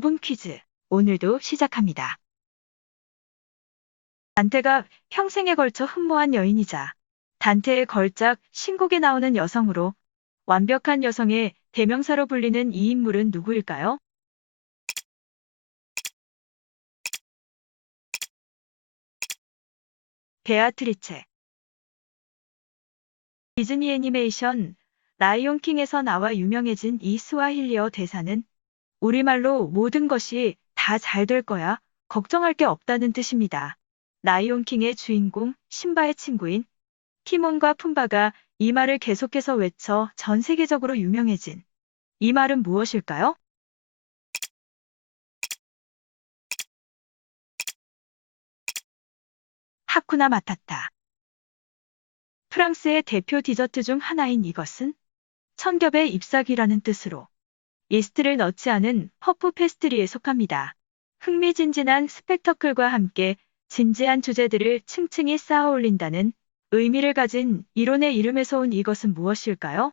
5분 퀴즈. 오늘도 시작합니다. 단테가 평생에 걸쳐 흠모한 여인이자 단테의 걸작 신곡에 나오는 여성으로 완벽한 여성의 대명사로 불리는 이 인물은 누구일까요? 베아트리체 디즈니 애니메이션 라이온킹에서 나와 유명해진 이 스와힐리어 대사는 우리말로 모든 것이 다 잘 될 거야. 걱정할 게 없다는 뜻입니다. 라이온킹의 주인공 신바의 친구인 티몬과 푼바가 이 말을 계속해서 외쳐 전 세계적으로 유명해진 이 말은 무엇일까요? 하쿠나 마타타. 프랑스의 대표 디저트 중 하나인 이것은 천겹의 잎사귀라는 뜻으로 이스트를 넣지 않은 퍼프 페스트리에 속합니다. 흥미진진한 스펙터클과 함께 진지한 주제들을 층층이 쌓아 올린다는 의미를 가진 이론의 이름에서 온 이것은 무엇일까요?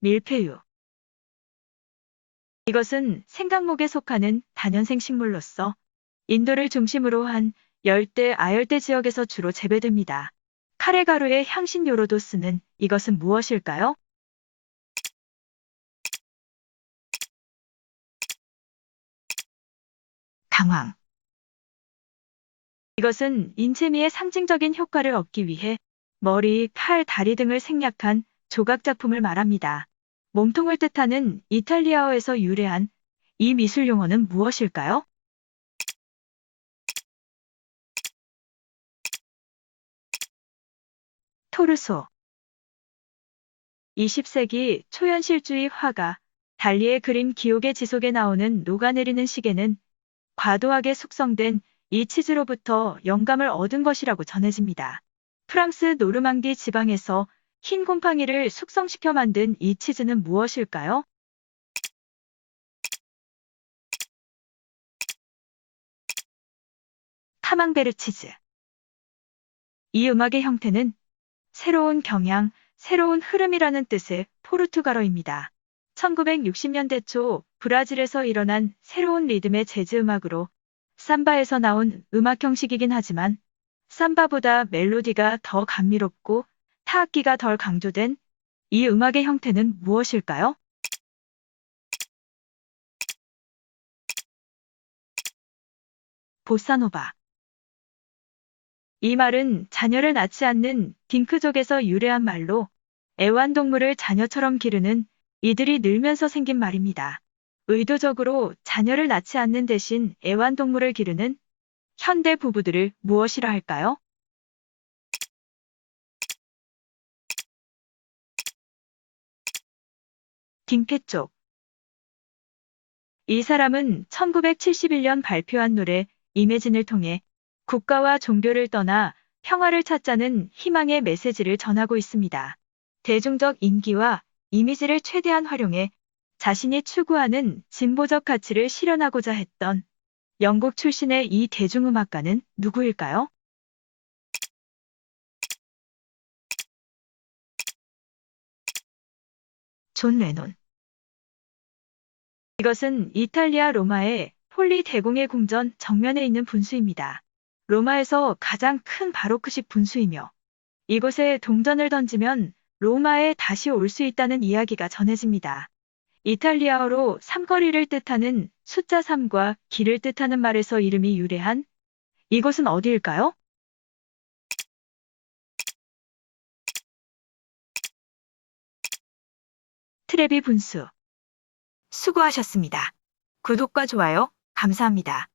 밀푀유. 이것은 생강목에 속하는 다년생 식물로서 인도를 중심으로 한 열대, 아열대 지역에서 주로 재배됩니다. 카레 가루의 향신료로도 쓰는 이것은 무엇일까요? 당황. 이것은 인체미의 상징적인 효과를 얻기 위해 머리, 팔, 다리 등을 생략한 조각 작품을 말합니다. 몸통을 뜻하는 이탈리아어에서 유래한 이 미술 용어는 무엇일까요? 토르소 20세기 초현실주의 화가 달리의 그림 기옥의 지속에 나오는 녹아내리는 시계는 과도하게 숙성된 이 치즈로부터 영감을 얻은 것이라고 전해집니다. 프랑스 노르망디 지방에서 흰 곰팡이를 숙성시켜 만든 이 치즈는 무엇일까요? 카망베르 치즈. 이 음악의 형태는 새로운 경향, 새로운 흐름이라는 뜻의 포르투갈어입니다. 1960년대 초 브라질에서 일어난 새로운 리듬의 재즈 음악으로 삼바에서 나온 음악 형식이긴 하지만 삼바보다 멜로디가 더 감미롭고 타악기가 덜 강조된 이 음악의 형태는 무엇일까요? 보사노바. 이 말은 자녀를 낳지 않는 딩크족에서 유래한 말로 애완동물을 자녀처럼 기르는 이들이 늘면서 생긴 말입니다. 의도적으로 자녀를 낳지 않는 대신 애완동물을 기르는 현대 부부들을 무엇이라 할까요? 딩패쪽. 이 사람은 1971년 발표한 노래 이매진을 통해 국가와 종교를 떠나 평화를 찾자는 희망의 메시지를 전하고 있습니다. 대중적 인기와 이미지를 최대한 활용해 자신이 추구하는 진보적 가치를 실현하고자 했던 영국 출신의 이 대중음악가는 누구일까요? 존 레논. 이것은 이탈리아 로마의 폴리 대공의 궁전 정면에 있는 분수입니다. 로마에서 가장 큰 바로크식 분수이며 이곳에 동전을 던지면 로마에 다시 올 수 있다는 이야기가 전해집니다. 이탈리아어로 삼거리를 뜻하는 숫자 3과 길을 뜻하는 말에서 이름이 유래한 이곳은 어디일까요? 트레비 분수. 수고하셨습니다. 구독과 좋아요 감사합니다.